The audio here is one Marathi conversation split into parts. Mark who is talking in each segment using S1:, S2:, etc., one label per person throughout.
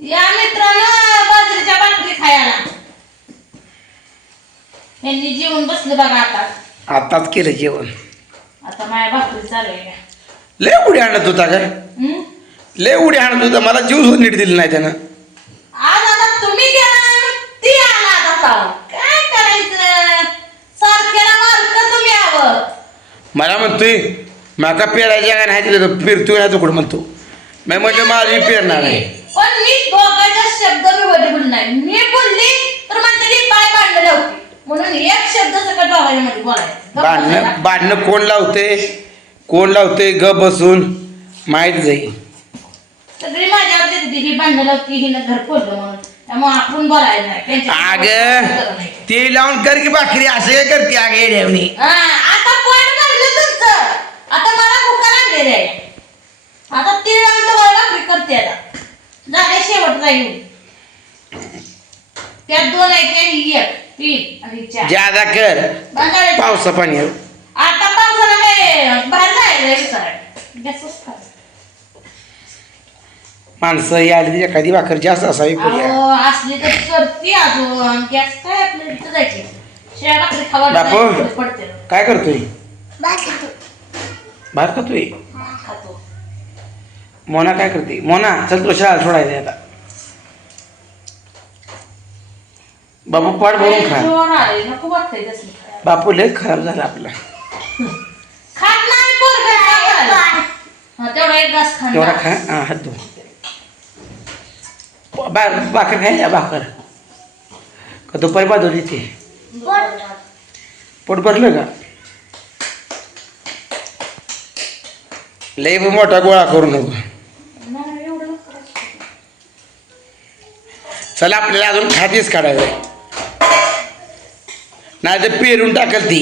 S1: या मित्रांनो बाजरीच्या भाकरी खायला. यांनी जेवून बसले बघा आता.
S2: आताच केलं जेवण.
S1: आता माझ्या भाकरी चालू आहे.
S2: लय उडी आणत होता काय
S1: हम्म?
S2: लय उडी आणत होता मला जीव सुद्धा नीट दिली नाही त्यानं.
S1: आज आता तुम्ही गेला ती आला आता पाहून. काय करायचं? सारख्याला मार्क तुम्ही यावं
S2: मला म्हणतोय माका पेरायच्या का नाही तिथं पेरतोय ना तुकडं म्हणतो. मी म्हटलं माझी पेरणार आहे
S1: पण मी दोघांचा शब्द मी नाही. मी बोलली तर म्हणते ती पाय काढलेले होते म्हणून एक शब्द सकट दोघांमध्ये बोलायचं. गप्प
S2: भांडणं
S1: बसायला.
S2: भांडणं कोण लावते? कोण लावते? ग बसून. माहीत जाईल
S1: सगळी माझ्यावर देते ही भांडणं लावती हिनं घर म्हणून. त्यामुळे आपण बोलायला नाही. त्यांच्या
S2: अग. ते लावून कर की भाकरी. असं काय करते अग येड्यावणी
S1: हा, आता पोट भरलं तुमचं. आता मला भुका लागलेली आहे आता तीळ आणि तुम्हाला भाकरी करते आता. शेवट राहील त्यात दोन आहेत ही एक तीन. आणि चार.
S2: ज्यादा कर
S1: बाजारात-
S2: पावसा पाणी.
S1: आता पावसाला काय बाहेर जायला.
S2: माणसं ही आली की एखादी भाकर जास्त असावी
S1: अहो असली तर करते अजून. गॅस काय आपल्या इथं जायची? शेळ्या भाकरी खावा
S2: बापू.
S1: पडते?
S2: काय करतोय? भात खातोय?
S1: खातो.
S2: मोना काय करते? मोना चल तुला शाळा सोडायचं आता. बाबू पाठ भरून खा.
S1: जोर आले नको वाटतंय तसं खायला.
S2: बापू लय खराब झाला आपला.
S1: खात नाही पोरगं हा तेवढा एक घास खाल्ला
S2: तेवढा खा. हा हात धु बा भाकर खायला भाकर. का दुपारी बाजूली ते पोट भरलं का? लय मोठा गोळा करू नको
S1: नाही, एवढं नको करायचं.
S2: चला आपल्याला अजून खातीच काढायचं नाही तर पेरून टाकल ती.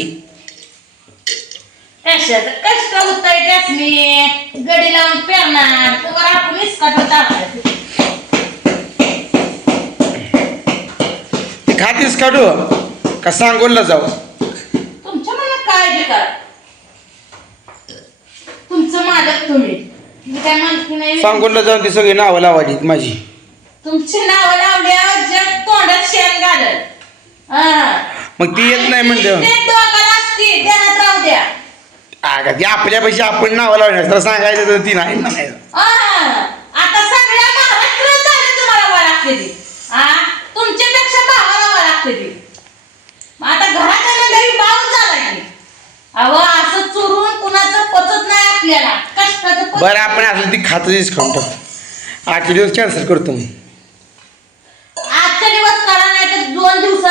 S1: कशाचं? कष्ट होतंय त्यासनी. गडी लावून पेरणार. तर आपण इसकाट टाकायचं
S2: ती खातीच काढू. का सांगोलला जाऊ?
S1: तुमच्या काळजी करा तुमचं मालक तुम्ही. मी काय नाही.
S2: सांगोलला जाऊन ती सगळी नावं लावायची माझी.
S1: तुमची नावं लावल्यावर जग तोंडात शेण घालल हा.
S2: मग ती येत नाही म्हणजे?
S1: ते डोक्याला असते ध्यानात राहू द्या.
S2: अगं ती आपण नावं लावणार तर सांगायचं तर ती नाही म्हणायचं.
S1: आता सगळ्या महाराष्ट्रात झाले तुम्हाला वळ लागते ती तुमच्यापेक्षा भावाला वळ लागते ती आता घराच्या मंडळी बावून झाला की. अहो असं चुरून कुणाचं पचत नाही आपल्याला. कष्टाचं
S2: बरं आपण असं ती खातच खाऊन आजचे दिवस कॅन्सल करतो मी.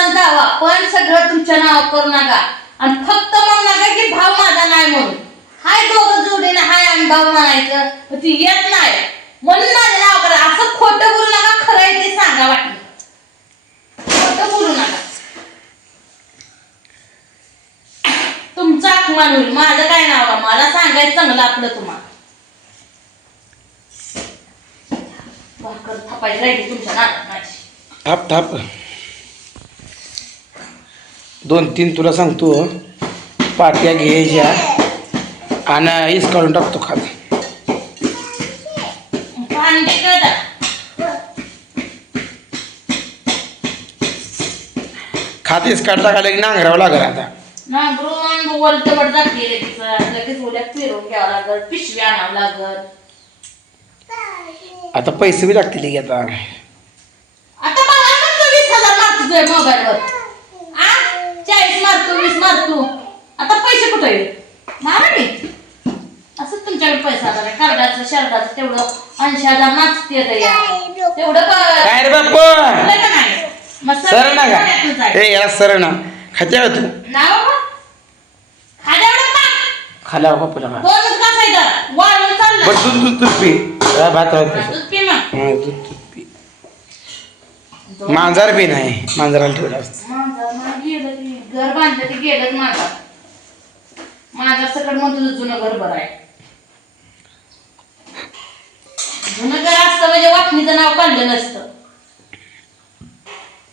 S1: दोन जावा पण सगळं तुमच्या नाव करू नका. आणि फक्त म्हणू नका की भाव माझा नाही म्हणून. हाय दोघं जोडीने हाय आणि भाव म्हणायचं ती येत नाही. म्हणून माझं नाव करा असं खोटं बोलू नका खरं आहे ते सांगा वाटलं खोटं बोलू नका. तुमचा अपमान होईल. माझं काय नाव आहे? मला सांगायचं चांगलं आपलं तुम्हाला. भाकर थापायची राहिली तुमच्या नाकात माझी.
S2: थाप थाप. दोन तीन तुला सांगतो. पाट्या घ्यायच्या आणि इस काढून टाकतो खात
S1: भांडी करा.
S2: खात इस काढता का लगेच नांगरावं लागेल आता? आता पैसे बी लागतील की आता.
S1: मोबाईलवर. मारतो वीस मारतो आता पैसे कुठे मारा मी असं तुमच्याकडे पैसा आला कार्डाचं शर्टाचं तेवढं हजार नाचते तेवढं
S2: काय रे बाप्पा?
S1: कळलं का नाही? मग
S2: सर
S1: सगळं
S2: ना का
S1: पुण्यातूनच आहे.
S2: ए याला सर ना. खात्या का तू.
S1: ना बाबा खाद्यावर टाक
S2: खाला बापूला खा
S1: दोनच घासायचं वाळून चाललं.
S2: बरं दूध दूध दूध पी. जरा भात राहत
S1: दूध पी मग.
S2: हा दूध दूध पी. मांजर बी नाही. मांजराला ठेवलं असतं.
S1: घर बांधलं ते गेलंच माझा. माझा सकट मग तुझं जुनं घर बरं आहे. जुनं घर असतं म्हणजे वाटणीचं नाव काढलं नसतं.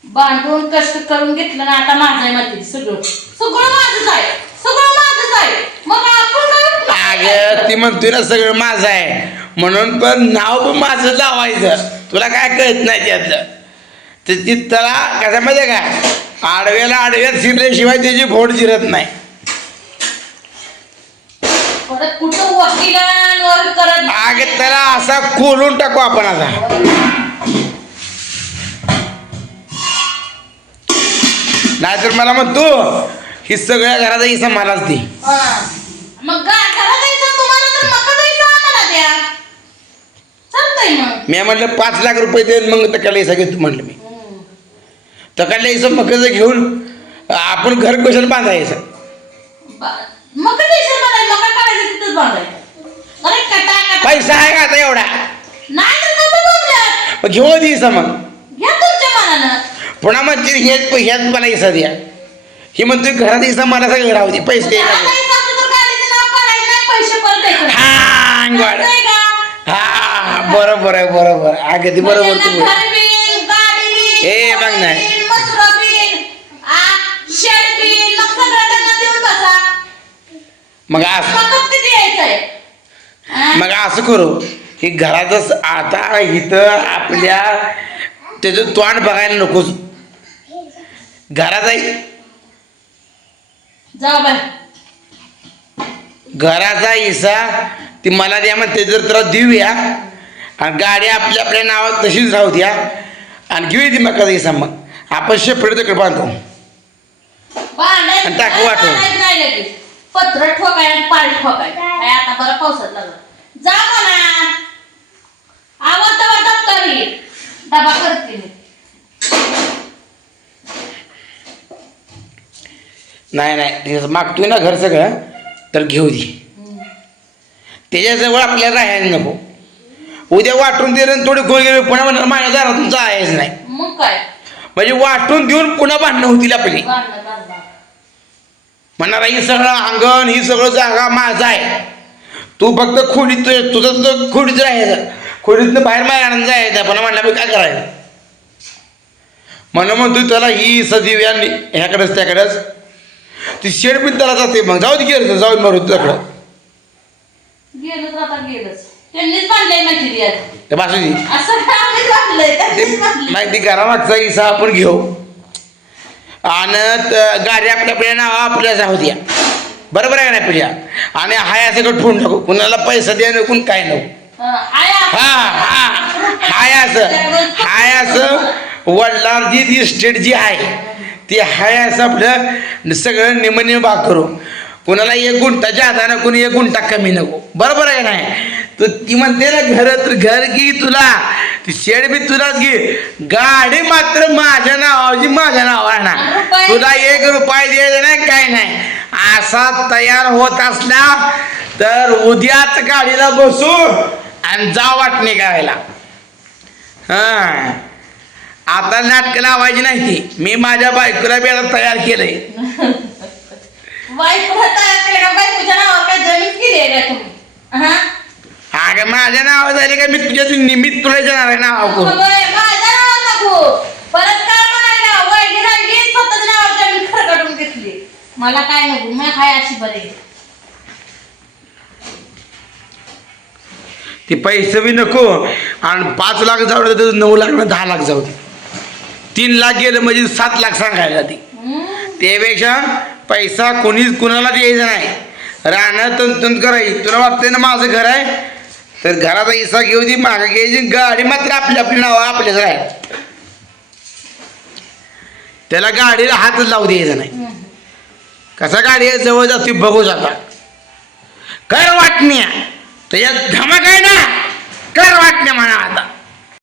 S1: बांधून कष्ट करून घेतलं ना आता माझं आहे माहिती सगळं. सगळं माझंच आहे. सगळं माझंच आहे. मग आपण
S2: ती म्हणतोय ना सगळं माझं आहे. म्हणून पण नाव पण माझं लावायचं. तुला काय कळत नाही त्यातलं. तर ती त्याला कसं माहिती आहे का? आडव्याला आडव्यात शिरल्याशिवाय त्याची फोड शिरत नाही. आग त्याला असा कोलून टाकू आपण आता. नाहीतर मला म्हणतो ही सगळ्या घराचा हिस्सा मलाच
S1: हा. मग
S2: मी म्हटलं पाच लाख रुपये देईन मग तकाला हिस्सा घेतो म्हटलं मी. तकाला हिस्सा मकाचं घेऊन आपण घर कशाला बांधायचं?
S1: मका काढायचं तिथंच बांधायचं. अरे कटा कटा.
S2: पैसा आहे का आता एवढा?
S1: नाही तर कसं बांधल्यात?
S2: मग घेऊ दे हिस्सा मग.
S1: घ्या तुमच्या मनानं.
S2: पुन्हा म्हणते हेच ह्यात मला हिस्सा द्या. ही म्हणते घरात हिस्सा मला सगळं राहू दे पैसे
S1: नाही, नाही.
S2: हा? हा बरोबर आहे बरोबर अगदी बरोबर
S1: म्हणजे
S2: तू
S1: गाडी बिल,
S2: ए, बघ ना.
S1: मग
S2: असं
S1: मग किती यायचंय? आ?
S2: मग असं करू की घरातच आता इथं आपल्या त्याचं तोंड बघायला नकोच घरात
S1: बाय
S2: घराचा हिस्सा ती मला द्या मग ते जर तुला देऊया आणि गाडी आपल्या आपल्या नावात तशीच राहू द्या आणि घेऊया ती मग हिस्सा मग आपण शेपडे तिकडे बांधतो आणि टाकू वाटून.
S1: भांडायचं नाही लगेच. पत्र ठोकाय आणि पाल ठोकाय काय? आता बरं पावसात लागलं. जा म्हणा. आवडता दप्तर येईल डबा करते मी.
S2: नाही नाही. ते मागतोय ना घर सगळं तर घेऊ दे. त्याच्याजवळ आपल्याला राहायला नको. उद्या वाटून दिलं थोडी खोल गेले पुन्हा म्हणणार माझ्या दारातून जायच नाही.
S1: मग काय?
S2: म्हणजे वाटून देऊन पुन्हा भांडणं होतील आपली. म्हणणार ही सगळं अंगण ही सगळं जागा माझा आहे. तू फक्त खोलीत तुझं तर खोलीत राहायचं. खोलीतनं बाहेर मागायला जायचं. पण म्हणलं मी काय करायचं? म्हणून म्हणतो त्याला ही सजीव या ह्याकडेच त्याकडेच. ती शेड पण त्याला जाते. मग जाऊ दे गेलं जाऊ दे मारू तुझ्याकडं
S1: गेलं तर आता गेलंच. त्यांनीच बांधलंय माहिती
S2: ते
S1: असं
S2: ते
S1: त्यांनीच बांधलंय.
S2: माहिती घरामागचा हिस्सा आपण घेऊ. आणि गाडी आपल्या आपल्या नावा आपल्या जाऊ द्या. बरोबर आहे का नाही पूजा आणि हाय असं ठेवून टाकू? कुणाला पैसा द्या नको काय नको
S1: हं,
S2: हाय असं. हाय असं. वडिलांची जी इस्टेट जी आहे ती हाय असं आपलं सगळं निम भाग करू कुणाला एक गुंठा जादा नको कुणी एक गुंठा कमी नको. बरोबर आहे का नाही? तर ती म्हणते ना घर तर घर घे तुला. ती शेड बी तुलाच घे. गाडी मात्र माझ्या नावाची माझ्या नावावर ना तुला एक रुपये द्यायचा नाही काय नाही. असा तयार होत असला तर उद्याच गाडीला बसू आणि जा वाटणे करायला. हा. आता नाटकं लावायची नाही मी माझ्या बायकोला बी आता तयार केलंय.
S1: बायकोला तयार केलं बायकोच्या नावावर काय जमीन केली आहे का तुम्ही?
S2: अगं माझ्या नाव झाले का मी तुझ्या निमित्त तुला जाणार आहे नाव करून.
S1: माझ्या नको. परत काय म्हणायला? घेतली. मला काय नको? मी हाय अशी बरे.
S2: ते पैसे बी नको. आणि पाच लाख जाऊ दे नऊ लाख ना दहा लाख जाऊ दे. तीन लाख गेलं म्हणजे सात लाख सांगायला ती त्यापेक्षा पैसा कोणीच कुणाला द्यायचा नाही. राहणं तंतन करायची. तुला वाटतंय ना माझं घर आहे? तर घराचा हिस्सा घेऊ दे मागं घ्यायची गाडी मात्र आपली आपली नाव आपल्याच आहे त्याला गाडीला हातच लावू द्यायचा नाही. कसा गाडी आहे? जवळ जाते बघू जाता कर वाटण्या? त्याच्यात धमक आहे ना? कर वाटण्या म्हणा आता?